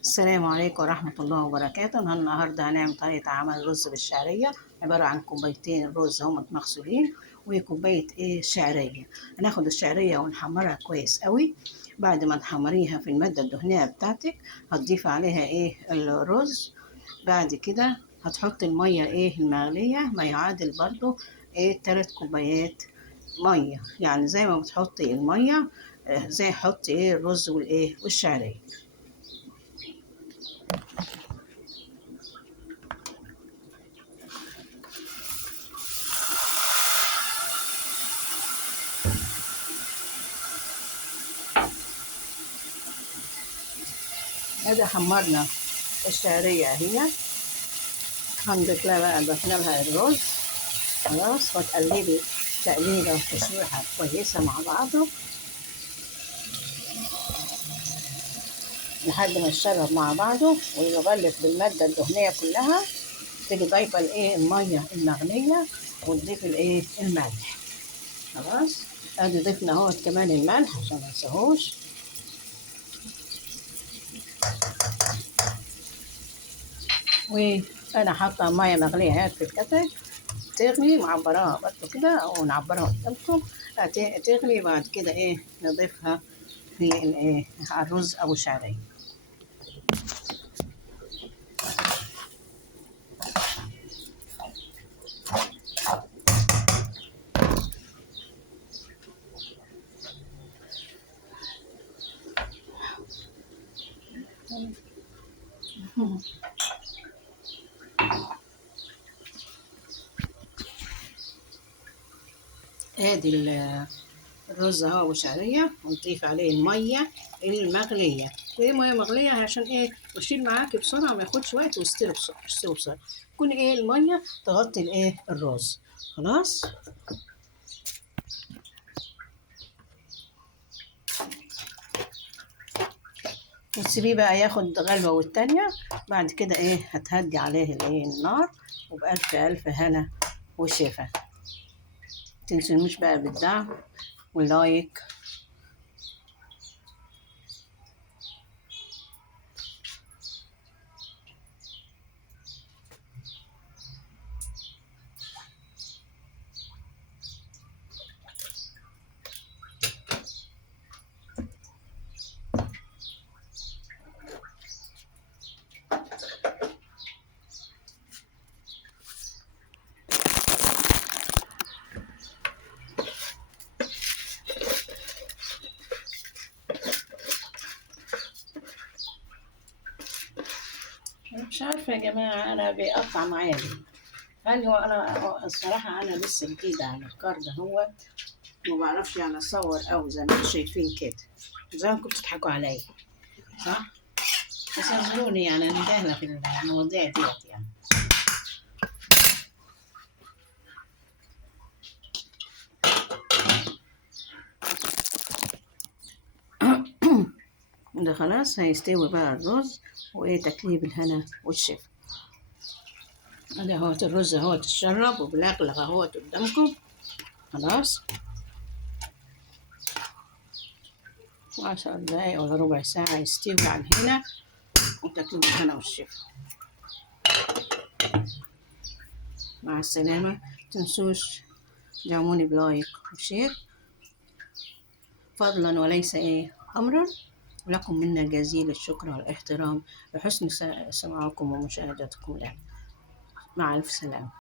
السلام عليكم ورحمة الله وبركاته. النهاردة هنعمل طريقة عمل رز بالشعرية، عبارة عن كوبايتين رز هم مغسولين وكوباية شعرية. هناخد الشعرية ونحمرها كويس قوي. بعد ما تحمريها في المادة الدهنية بتاعتك هتضيف عليها الرز. بعد كده هتحط المية المغلية، ما يعادل برضو 3 كوبايات مية، يعني زي ما بتحطي المية زي حطي الرز والشعرية. هذا حمرنا الشعرية اهي، هنضيف لها بقى، ضفنا لها الرز خلاص، وتقلبي تقليبة وتشويحة كويسة مع بعضه لحد ما يتشرب مع بعضه ويغلف بالمادة الدهنية كلها. تيجي ضايفة المية المغلية وتضيفي الملح. خلاص، ادي ضفنا اهوت كمان الملح عشان منساهوش. وانا حاطة مية مغلية هات في الكتل تغلي، معبراها برضه كده او نعبرها قدامكم تغلي. بعد كده نضيفها في على الرز او الشعرية. ادي الرز اهو والشعرية، ونضيف عليه المية المغلية. ليه مية مغلية؟ عشان يشيل معاكي بسرعة، ما ياخدش وقت ويستوي بسرعة، يستوي بسرعة. تكون المية تغطي الرز. خلاص، وتسيبيه بقى ياخد غلوة والتانية. بعد كده هتهدي عليه النار، وبألف ألف هنا وشفا. متنسونوش بقى بالدعم واللايك. مش عارفة يا جماعة، أنا بيقطع معايا ليه؟ هل هو أنا الصراحة أنا لسه جديدة على الكار ده، هو ما بعرفش يعني أصور أوي زي ما انتوا شايفين كده، زي ما كنتوا تضحكوا عليا، صح؟ بس اعذروني، يعني أنا جاهلة في المواضيع ديت يعني. ده خلاص هيستوي بقى الرز، تكليب الهنا والشفا. ده اهوت الرز اهوت اتشرب وبلغلغ اهوت قدامكم. خلاص، 10 دقايق ولا ربع ساعة يستوي على هنا، وتكليب الهنا والشفا. مع السلامة. متنسوش دعموني بلايك وشير، فضلا وليس أمرا. ولكم منا جزيل الشكر والاحترام لحسن سماعكم ومشاهدتكم لنا. مع ألف سلامة.